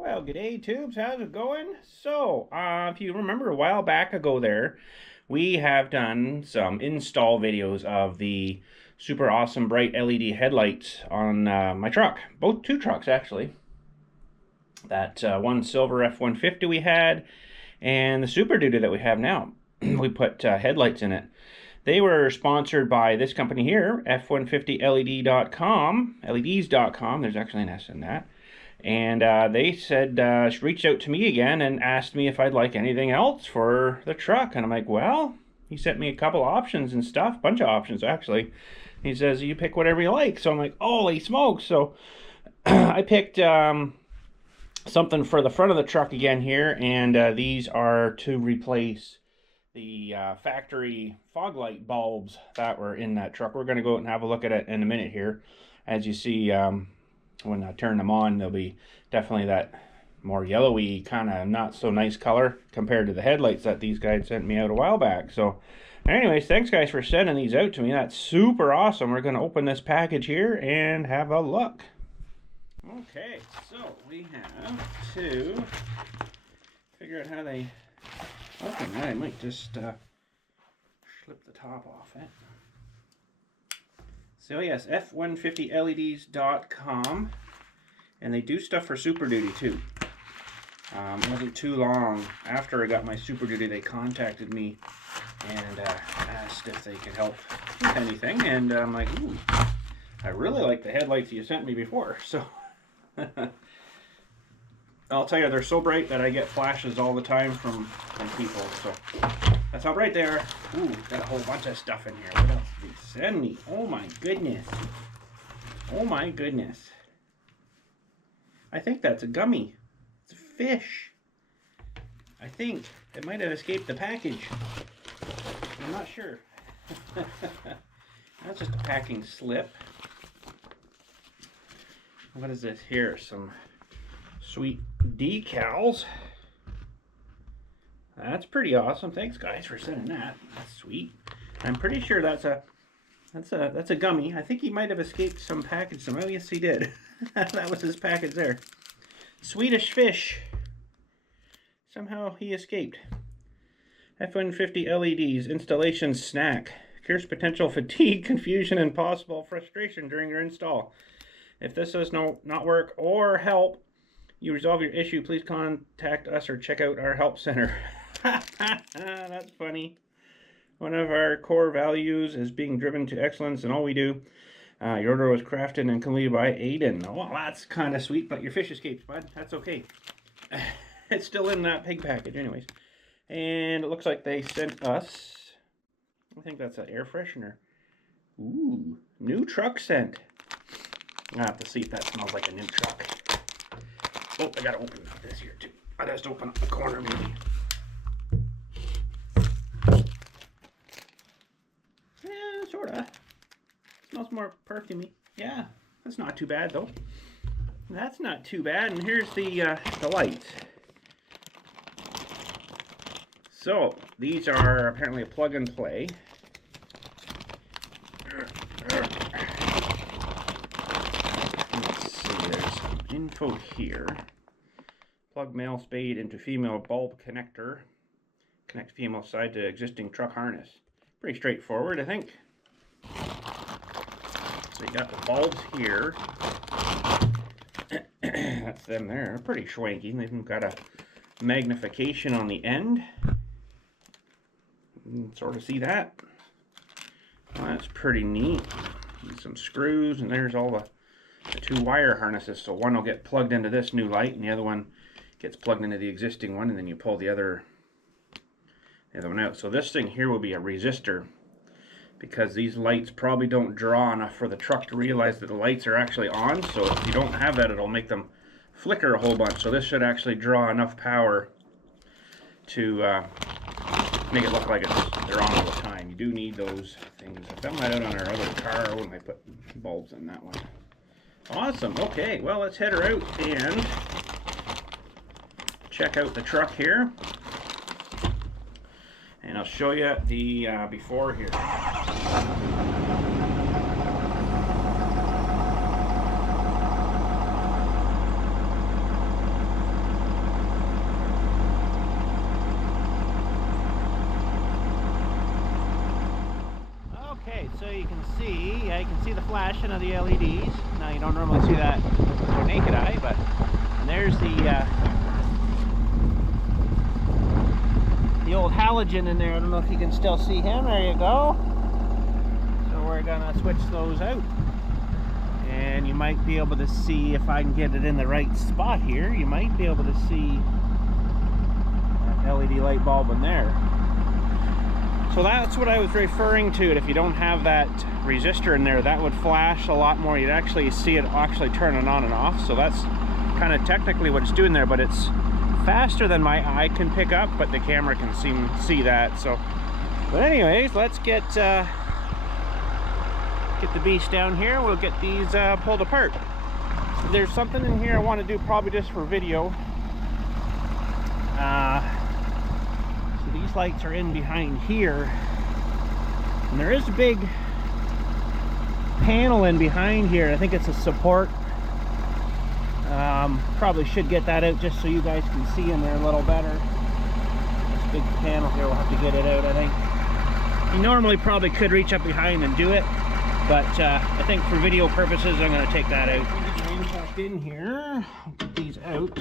Well, g'day tubes, how's it going? So, if you remember a while back ago there, we have done some install videos of the super awesome bright LED headlights on my truck. Two trucks actually. That one silver F-150 we had, and the Super Duty that we have now. We put headlights in it. They were sponsored by this company here, F-150LED.com, LEDs.com, there's actually an S in that. And they said, reached out to me again and asked me if I'd like anything else for the truck. And I'm like, well, he sent me a couple options and stuff, bunch of options actually. He says, you pick whatever you like. So I'm like, holy smokes. So I picked something for the front of the truck again here. And these are to replace the factory fog light bulbs that were in that truck. We're going to go out and have a look at it in a minute here. As you see, when I turn them on, they'll be definitely that more yellowy, kind of not so nice color compared to the headlights that these guys sent me out a while back. So anyways, thanks guys for sending these out to me. That's super awesome. We're going to open this package here and have a look. Okay, so we have to figure out how they open that. I might just slip the top off it. So yes, F150LEDs.com, and they do stuff for Super Duty too. It wasn't too long after I got my Super Duty, they contacted me and asked if they could help with anything, and I'm like, ooh, I really like the headlights you sent me before, so I'll tell you, they're so bright that I get flashes all the time from people, so that's how bright they are. Ooh, got a whole bunch of stuff in here. What else did they send me? Oh my goodness. Oh my goodness. I think that's a gummy. It's a fish. I think it might have escaped the package. I'm not sure. That's just a packing slip. What is this here? Some sweet decals. That's pretty awesome. Thanks guys for sending that. That's sweet. I'm pretty sure that's a gummy. I think he might have escaped some package. Oh yes he did. That was his package there. Swedish fish. Somehow he escaped. F-150 LEDs installation snack. Cures potential fatigue, confusion, and possible frustration during your install. If this does not work or help you resolve your issue, please contact us or check out our help center. That's funny. One of our core values is being driven to excellence in all we do. Your order was crafted and completed by Aiden. Oh, well, that's kind of sweet, but your fish escapes, bud. That's okay. It's still in that pig package anyways. And it looks like they sent us, I think that's an air freshener. Ooh, new truck scent. I have to see if that smells like a new truck. Oh, I gotta open this here too. I just open up the corner maybe. Yeah, sorta. Smells more perfumey. Yeah, that's not too bad though. That's not too bad. And here's the lights. So these are apparently a plug and play. Let's see, there's some info here. Plug male spade into female bulb connector. Connect female side to existing truck harness. Pretty straightforward, I think. So you got the bulbs here. That's them there. They're pretty schwanky. They've even got a magnification on the end. You can sort of see that. Well, that's pretty neat. And some screws, and there's all the two wire harnesses. So one will get plugged into this new light, and the other one gets plugged into the existing one, and then you pull the other one out. So this thing here will be a resistor, because these lights probably don't draw enough for the truck to realize that the lights are actually on. So if you don't have that, it'll make them flicker a whole bunch. So this should actually draw enough power to make it look like they're on all the time. You do need those things. I found that out on our other car when I put bulbs in that one. Awesome. Okay, well, let's head her out and check out the truck here. And I'll show you the before here. so you can see, yeah, you can see the flashing of the LEDs. Now you don't normally see that with your naked eye, but and there's the old halogen in there. I don't know if you can still see him. There you go. So we're gonna switch those out. And you might be able to see, if I can get it in the right spot here, you might be able to see that LED light bulb in there. So that's what I was referring to. If you don't have that resistor in there, that would flash a lot more. You'd actually see it actually turning on and off. So that's kind of technically what it's doing there, but it's faster than my eye can pick up, but the camera can see that. So, but anyways, let's get the beast down here. We'll get these pulled apart. There's something in here I want to do, probably just for video. So these lights are in behind here, and there is a big panel in behind here. I think it's a support. Probably should get that out just so you guys can see in there a little better. This big panel here, we'll have to get it out, I think. You normally probably could reach up behind and do it, but I think for video purposes, I'm going to take that out. Get the names back in here. I'll get these out.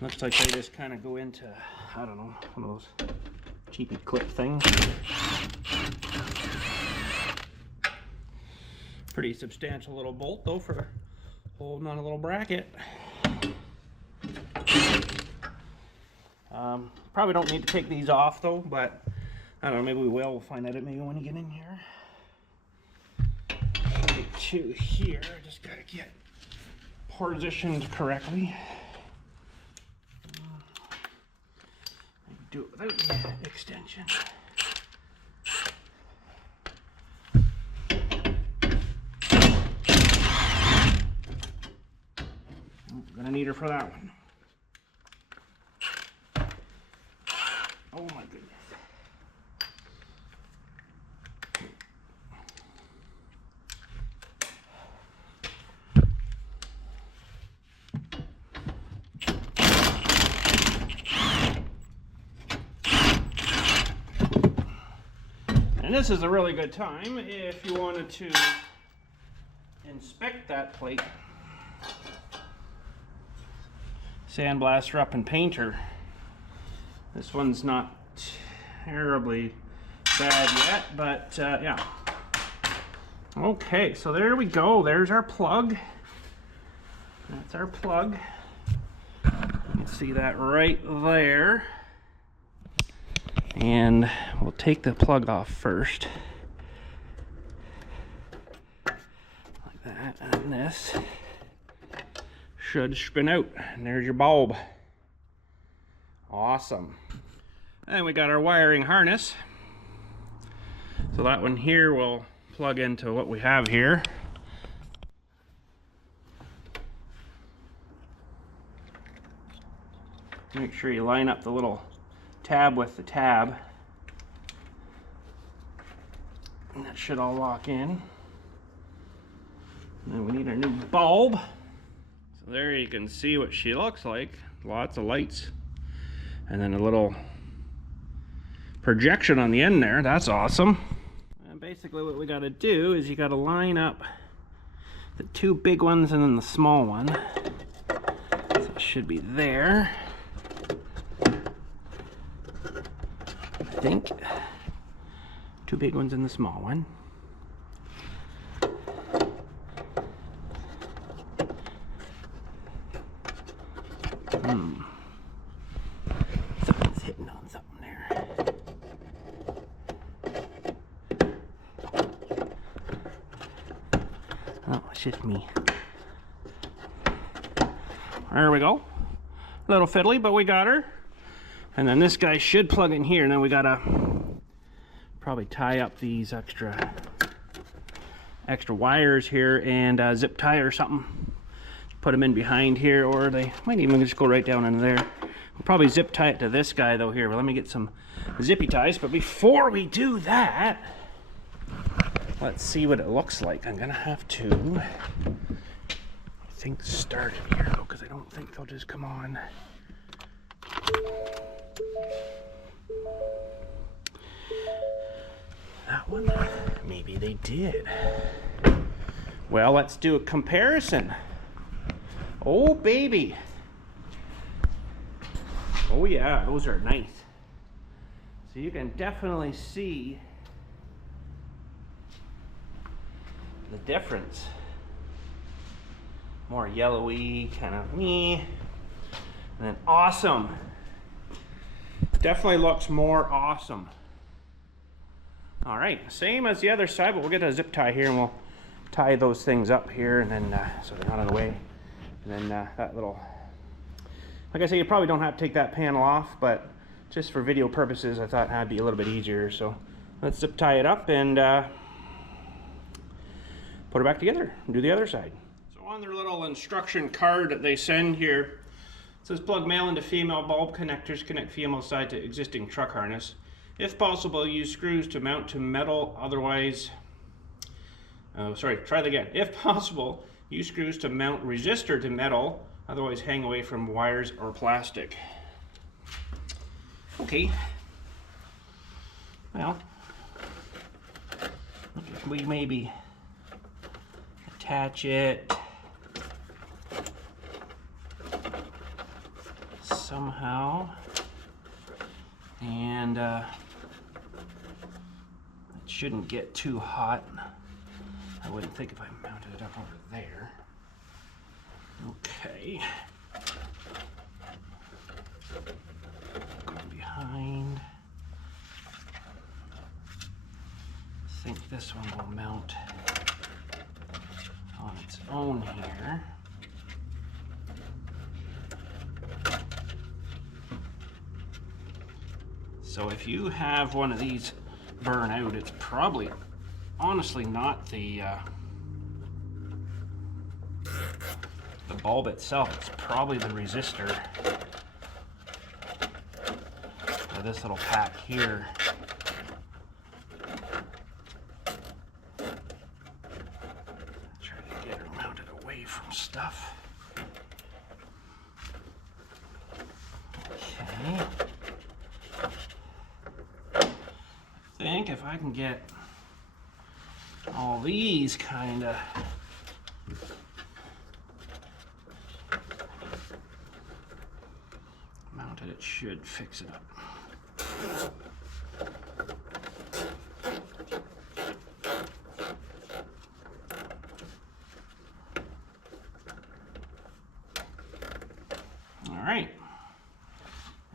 Looks like they just kind of go into, I don't know, one of those cheapy clip things. Pretty substantial little bolt though for holding on a little bracket. Probably don't need to take these off though, but I don't know, maybe we will. We'll find out it maybe when you get in here. Take two here, just gotta get positioned correctly. Do it without the extension. Gonna need her for that one. Oh my goodness. And this is a really good time if you wanted to inspect that plate. Sandblaster up and paint her. This one's not terribly bad yet, but yeah. Okay, so there we go. There's our plug. That's our plug. You can see that right there. And we'll take the plug off first. Like that, and this should spin out. And there's your bulb. Awesome. And we got our wiring harness. So that one here will plug into what we have here. Make sure you line up the little tab with the tab. And that should all lock in. And then we need our new bulb. So there you can see what she looks like. Lots of lights. And then a little projection on the end there. That's awesome. And basically what we got to do is you got to line up the two big ones and then the small one. So it should be there. I think. Two big ones and the small one. Something's hitting on something there. Oh, it's just me. There we go. A little fiddly, but we got her. And then this guy should plug in here. And then we gotta probably tie up these extra wires here and zip tie or something. Put them in behind here, or they might even just go right down in there. We'll probably zip tie it to this guy though here. But let me get some zippy ties. But before we do that, let's see what it looks like. I'm gonna have to, I think, start it here though, because I don't think they'll just come on. That one, maybe they did. Well, let's do a comparison. Oh, baby. Oh yeah, those are nice. So you can definitely see the difference. More yellowy, kind of meh. And then awesome. Definitely looks more awesome. All right, same as the other side, but we'll get a zip tie here and we'll tie those things up here, and then so they're not in the way. And then that little, like I say, you probably don't have to take that panel off, but just for video purposes, I thought that'd be a little bit easier. So let's zip tie it up and put it back together and do the other side. So on their little instruction card that they send here, it says plug male into female bulb connectors, connect female side to existing truck harness. If possible, use screws to mount to metal, otherwise, try that again. If possible, use screws to mount resistor to metal, otherwise hang away from wires or plastic. Okay. Well, we maybe attach it somehow, and it shouldn't get too hot. I wouldn't think if I mounted it up over there. Okay. Go behind. I think this one will mount on its own here. So if you have one of these burn out, it's probably honestly not the bulb itself. It's probably the resistor or this little pack here. Try to get her mounted away from stuff. Okay. I think if I can get all these kind of mounted, it should fix it up. All right,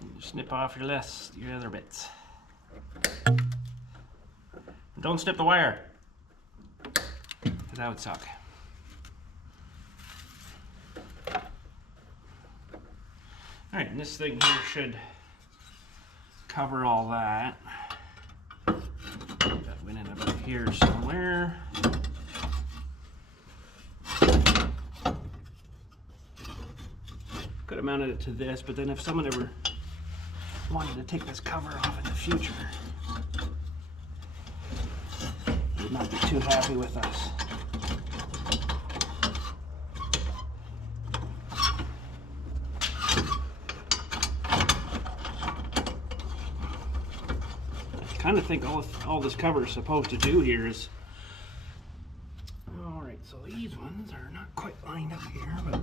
and you snip off your other bits. Don't snip the wire, because that would suck. Alright, and this thing here should cover all that. That went in about here somewhere. Could have mounted it to this, but then if someone ever wanted to take this cover off in the future, they would not be too happy with us. I kind of think all this cover is supposed to do here is, all right, so these ones are not quite lined up here, but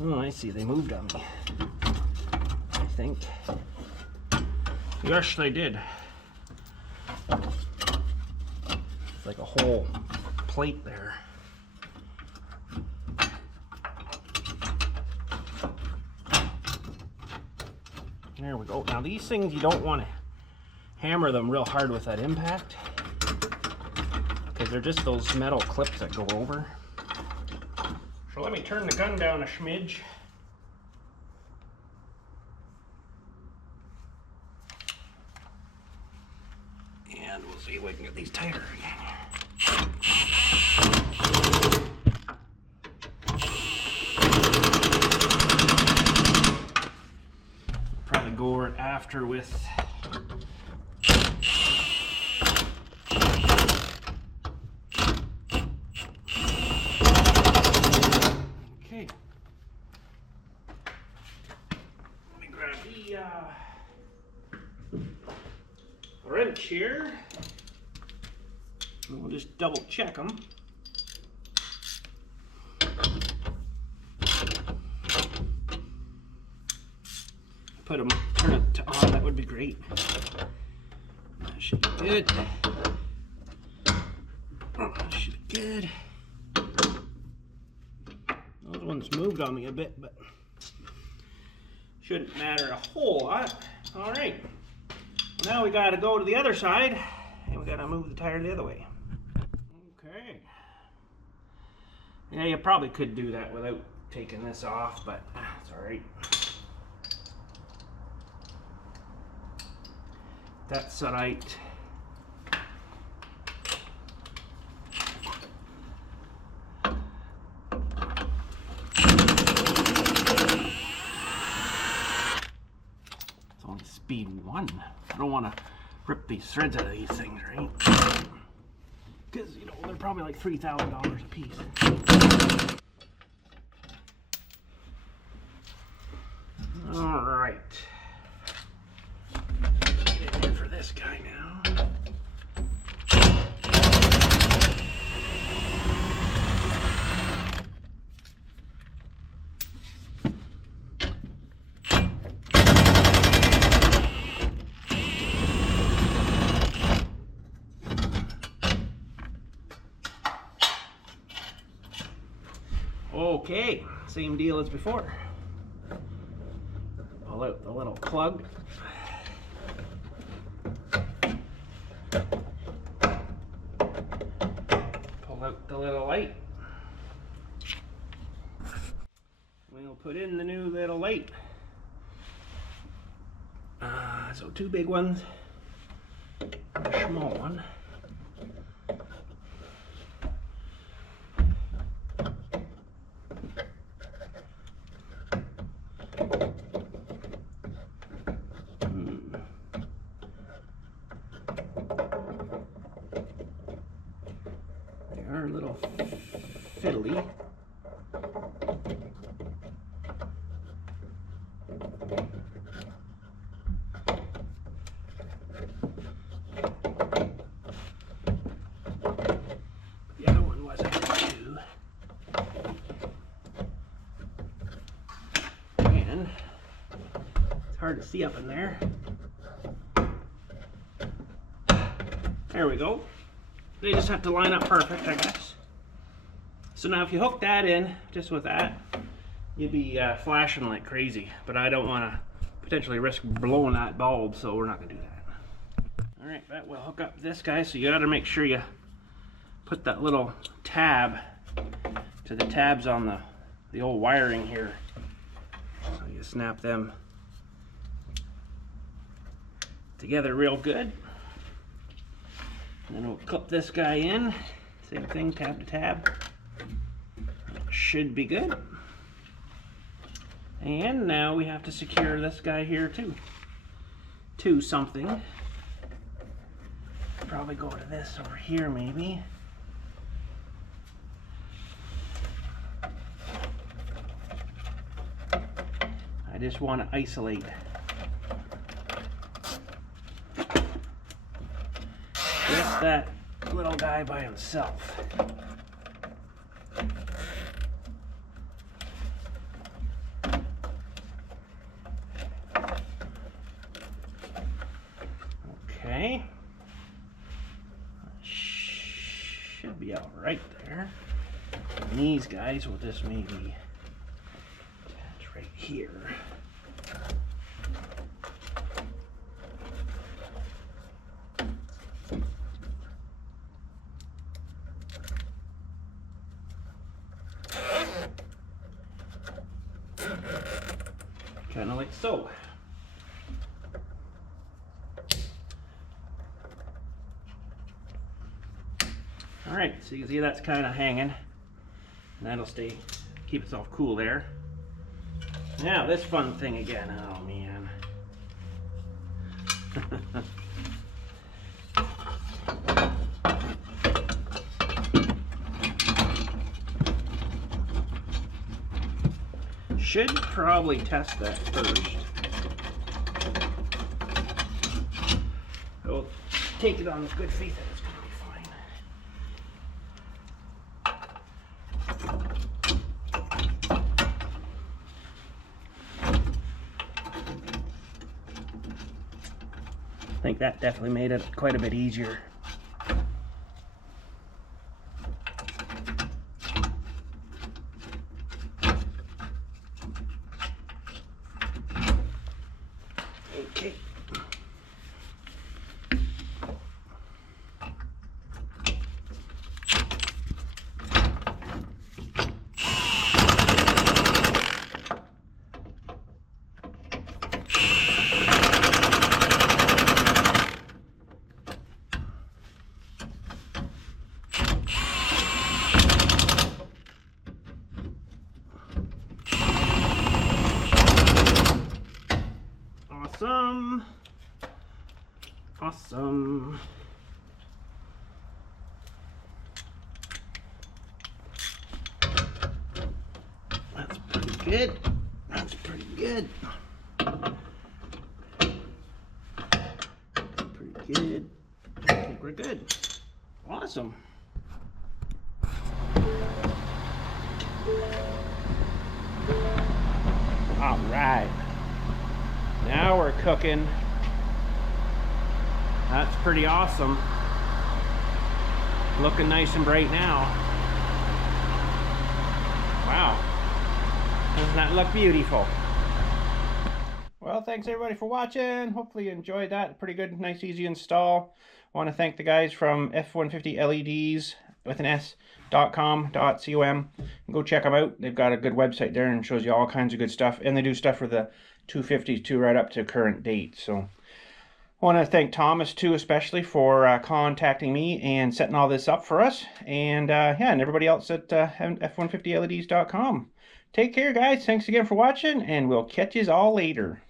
oh, I see, they moved on me, I think. Yes, they did. It's like a whole plate there. There we go. Now these things, you don't want to hammer them real hard with that impact, because they're just those metal clips that go over. So let me turn the gun down a smidge. And we'll see if we can get these tighter again. Probably go over it after with okay. Let me grab the wrench here. And we'll just double check them. Put them, turn it to on, that would be great. That should be good. Oh, that should be good. Those ones moved on me a bit, but shouldn't matter a whole lot. All right, now we got to go to the other side, and we got to move the tire the other way. Okay. Yeah, you probably could do that without taking this off, but it's all right. That's all right. It's only speed 1. I don't want to rip these threads out of these things, right? Because, you know, they're probably like $3,000 a piece. All right. For this guy now. Okay, same deal as before. Pull out the little plug. Out the little light. We'll put in the new little light. So 2 big ones, a small one. Are a little fiddly. The other one wasn't too. And it's hard to see up in there. There we go. They just have to line up perfect, I guess. So now if you hook that in, just with that, you'd be flashing like crazy. But I don't want to potentially risk blowing that bulb, so we're not going to do that. All right, that will hook up this guy. So you got to make sure you put that little tab to the tabs on the old wiring here. So you snap them together real good. And then we'll clip this guy in. Same thing, tab to tab. Should be good. And now we have to secure this guy here too. To something. Probably go to this over here maybe. I just want to isolate just that little guy by himself. Okay. Should be all right there. And these guys will just maybe attach right here. Kind of like so. All right, so you can see that's kind of hanging, and that'll stay, keep itself cool there. Now this fun thing again. Oh man, Should probably test that first. I'll take it on with good faith that it's going to be fine. I think that definitely made it quite a bit easier. Okay. Awesome. Awesome. That's pretty good. That's pretty good. Pretty good. I think we're good. Awesome. All right. Now we're cooking. That's pretty awesome. Looking nice and bright now. Wow. Doesn't that look beautiful? Well, thanks everybody for watching. Hopefully you enjoyed that. Pretty good, nice, easy install. I want to thank the guys from F-150 LEDs with an S.com. Go check them out. They've got a good website there and shows you all kinds of good stuff. And they do stuff for the 250s too, right up to current date. So I want to thank Thomas too, especially for contacting me and setting all this up for us. And yeah, and everybody else at F150LEDs.com. Take care, guys. Thanks again for watching, and we'll catch you all later.